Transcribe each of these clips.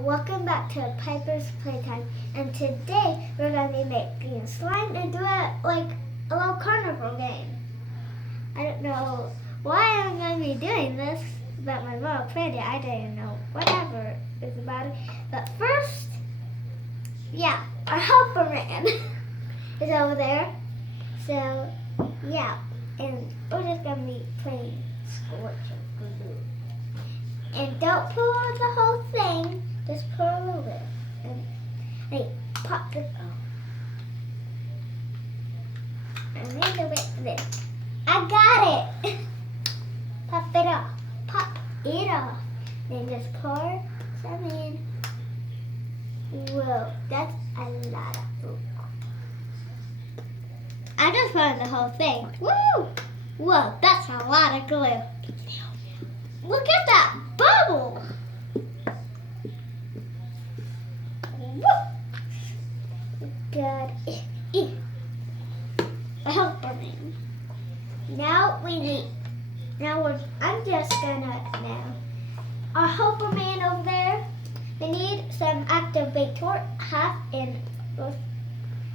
Welcome back to Piper's Playtime, and today we're going to be making slime and do it like a little carnival game. I don't know why I'm going to be doing this, but my mom played it. I didn't know whatever it's about it. But first, our helper man is over there. So, and we're just going to be playing Scorch and Glue. And don't pour the whole thing, just pour a little bit. And hey, pop it off. And a little bit there. I got it! Pop it off. Pop it off. Then just pour some in. Whoa, that's a lot of food. I just poured the whole thing. Woo! Whoa, that's a lot of glue. Look at that bubble! Good. A helper man. I'm just gonna our helper man over there. We need some activator. Half and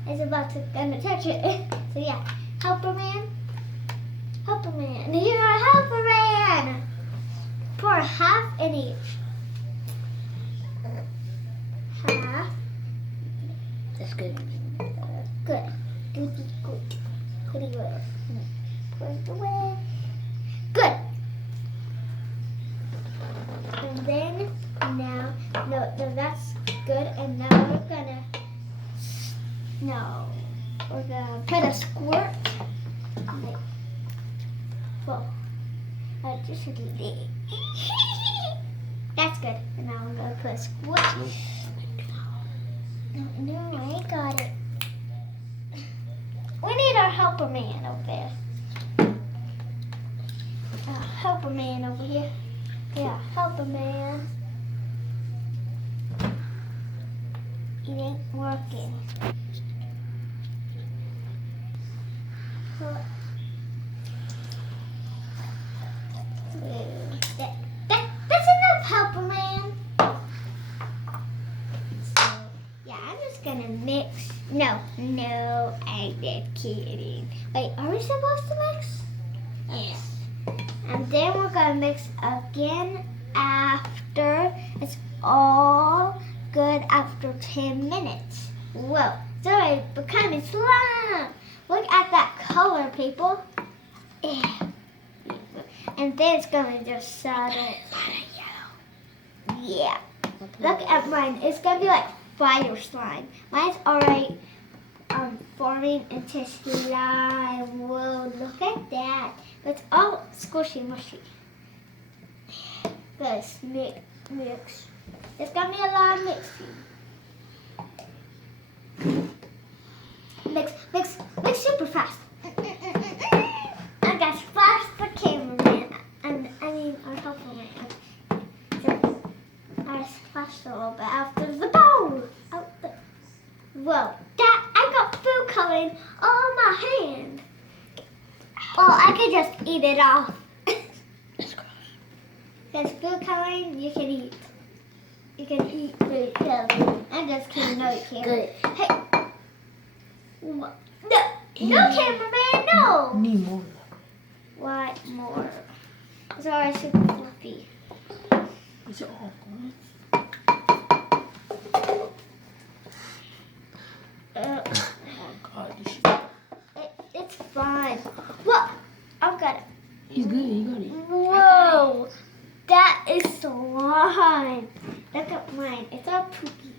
is about to gonna touch it. So helper man. Helper man. You're a helper man. Pour half in each. Half. That's good. Good. Goody good. Goody good. Pour it away. Good. And then no, that's good. And now we're gonna put a squirt. Whoa. Just a little. That's good. And now I'm going to put a squirt. No, I got it. We need our helper man over there. Helper man over here. Yeah, helper man. It ain't working. That's enough, helper man. So, I'm just gonna mix. No, I'm just kidding. Wait, are we supposed to mix? Yes. And then we're gonna mix again after it's all good after 10 minutes. Whoa, it's already becoming slime. Look at that color, people. And then it's gonna just settle. Yeah. Look at mine. It's gonna be like fire slime. Mine's already forming into slime. Whoa, look at that. But it's all squishy mushy. Let's mix. It's gonna be a lot of mixing. Mix super fast. I got fast for cameraman. Our helper man. So, I splashed a little bit after the bowl. Whoa, I got food coloring all on my hand. Well, I could just eat it off. Because food coloring, you can eat. You can eat food coloring. I'm just kidding, no you can't. Good. Hey. No, cameraman, no. Need more. What more? It's already super fluffy. Is it all gone? Oh God, this shit. It's fine. What? I've got it. He's good. He got it. Whoa, that is slime. Look at mine. It's all poopy.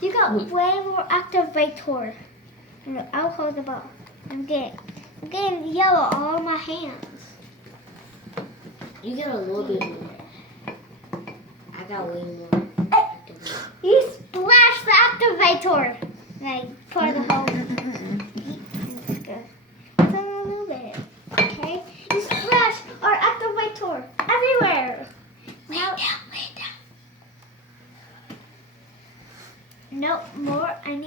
You got way more activator. No, I'll hold the ball. I'm getting yellow all on my hands. You got a little bit more. I got way more. You splashed the activator. Like, pour the whole. It's good. It's a little bit. Okay? You splashed our activator everywhere. Lay down. No more. I'm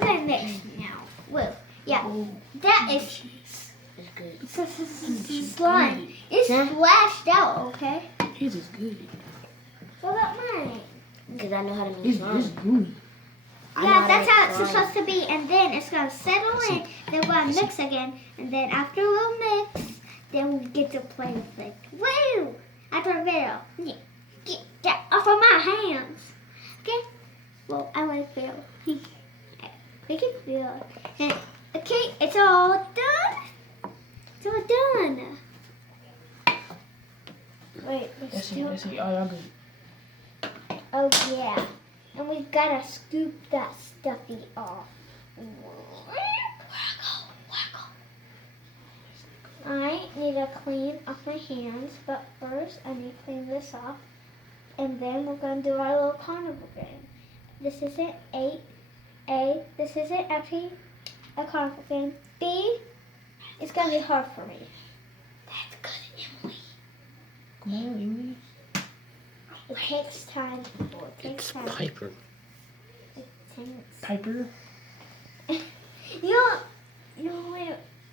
gonna mix now. Whoa. Yeah. That is That's good. slime. It's splashed out, okay? His is good. What about mine? Good. because I know how to make It's slime. gooey. I know Yeah, to that's make how it's slime. supposed to be, and then it's gonna settle in. Then we're gonna mix again, and then after we'll mix, then we get to play with it. Woo! After a video, get that off of my hands. Okay? Well, I want to feel. We can feel it. Okay, it's all done. It's all done. Wait, there's Let's see, still. let's see. Oh, y'all good. Oh yeah, and we've gotta scoop that stuffy off. I need to clean off my hands, but first I need to clean this off, and then we're gonna do our little carnival game. This isn't A. This isn't actually a carnival game. B. It's gonna be hard for me. That's good, Emily. Come on, Emily. It takes time. It takes It's time. Piper. It takes. Piper.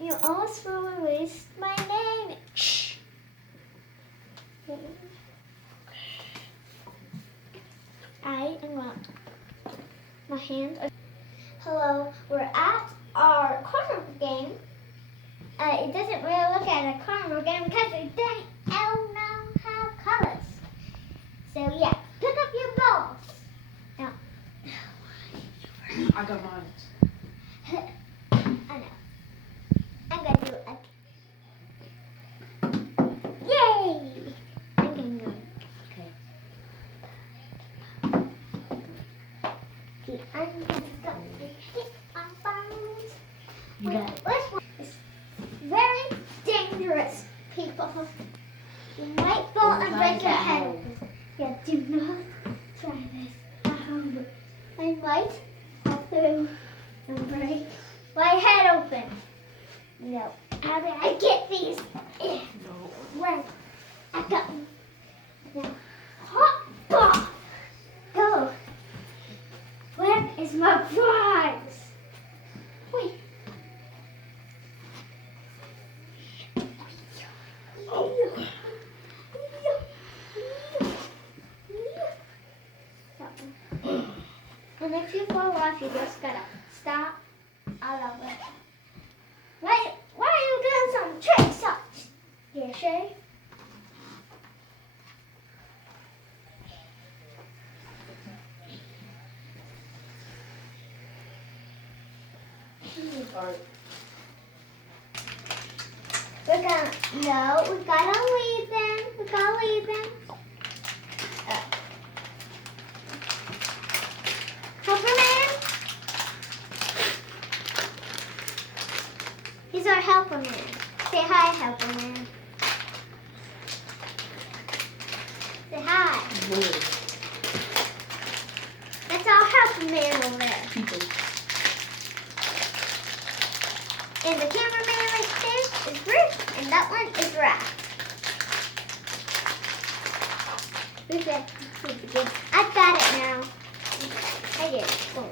You almost released my name. Shh. I am up. My hands are. Hello, we're at our carnival game. It doesn't really look at a carnival game because it don't know how colors. So yeah, pick up your balls. Now, I got mine. I know. I'm gonna do it. Yay! I'm gonna go. Okay. See, I'm gonna go hit my bones. You got This one is very dangerous, people. You might fall and break your head. Yeah, do not try this at home. I might fall through and break my head open. No. How did I get these? Where? I got them. Now, hop, bop, go. Where is my prize? Wait. And if you fall off, you just gotta stop. I love it. Why are you doing some tricks? Yeah, Shay? We're gonna, no, we gotta leave them. We gotta leave them. Helperman? He's our helper man. Say hi, helper man. Say hi. That's our helper man over there. people. And the cameraman right there is Bruce, and that one is Raph. I got it now. I did. Oh.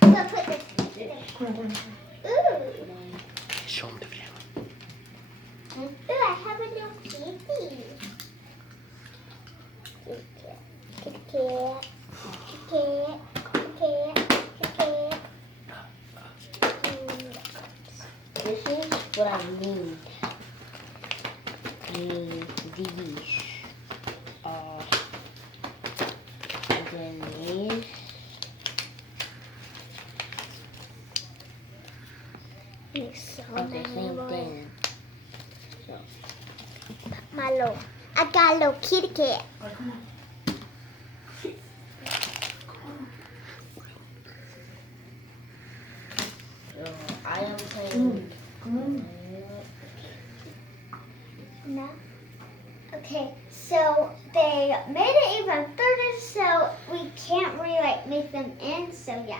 So put this there. Ooh. Show him the video. Ooh, I have a new kitty. Kitty cat. Kitty cat. This is what I need. These. And then these. It's so Of the same thing. So, My little, I got a little kitty cat. so I am saying. No. Okay, so they made it even further, so we can't really like make them in. So yeah.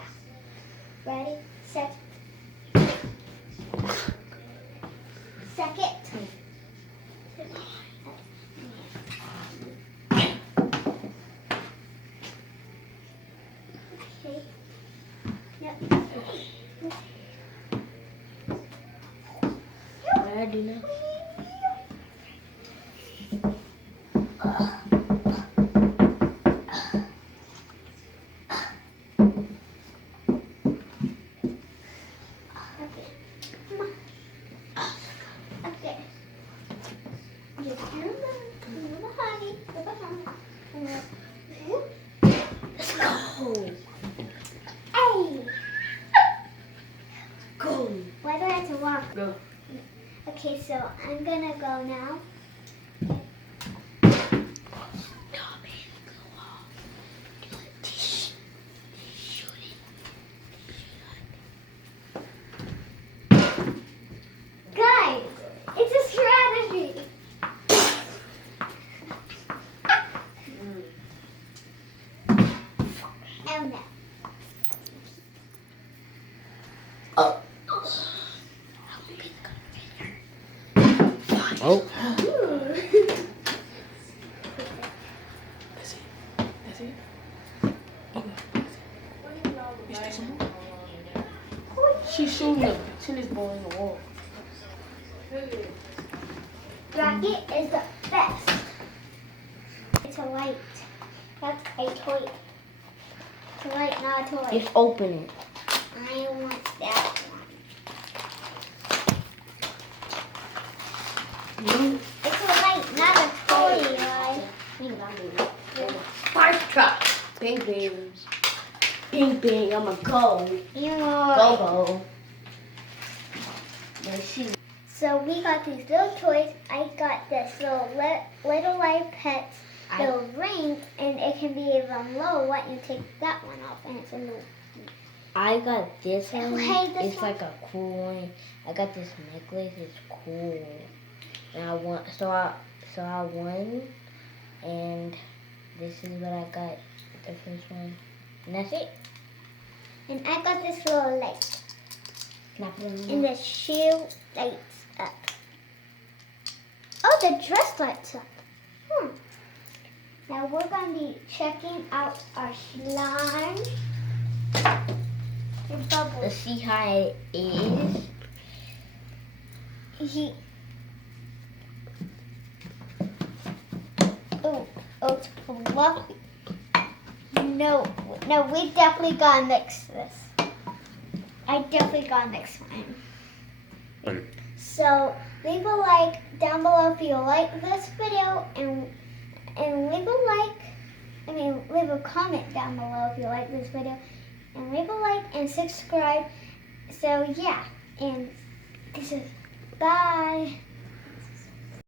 Ready, set. Second. Okay. Yep. What do I do now? Okay. Just honey. Let's go. Hey! Go. Why do I have to walk? Go. Okay, so I'm gonna go now. Guys, it's a strategy. Oh no. Oh. That's it. That's it. Okay. Is there some more? She's shooting the tennis ball in the wall. Rocket is the best. It's a light. That's a toy. It's a light, not a toy. Just open it. I want that one. It's a light, not a toy, right? Fire truck. Bing bing. Bing bing. I'ma go. Ew. Go go. Let's see. So we got these little toys. I got this little light pets, little ring, and it can be even low. What you take that one off, and it's a little. I got this one. Hey, this It's one. like a cool one. I got this necklace. It's cool. And I won. So I won. And this is what I got. The first one. And that's it. And I got this little light, Can I put it and on? the shoe lights up. Oh, the dress lights up. Now we're gonna be checking out our slime. The bubbles. Let's see how it is. Oh, it's fluffy. No, we definitely gotta mix this. I definitely gotta mix mine. So leave a like down below if you like this video, and leave a comment down below if you like this video, and leave a like and subscribe. So yeah, and this is bye.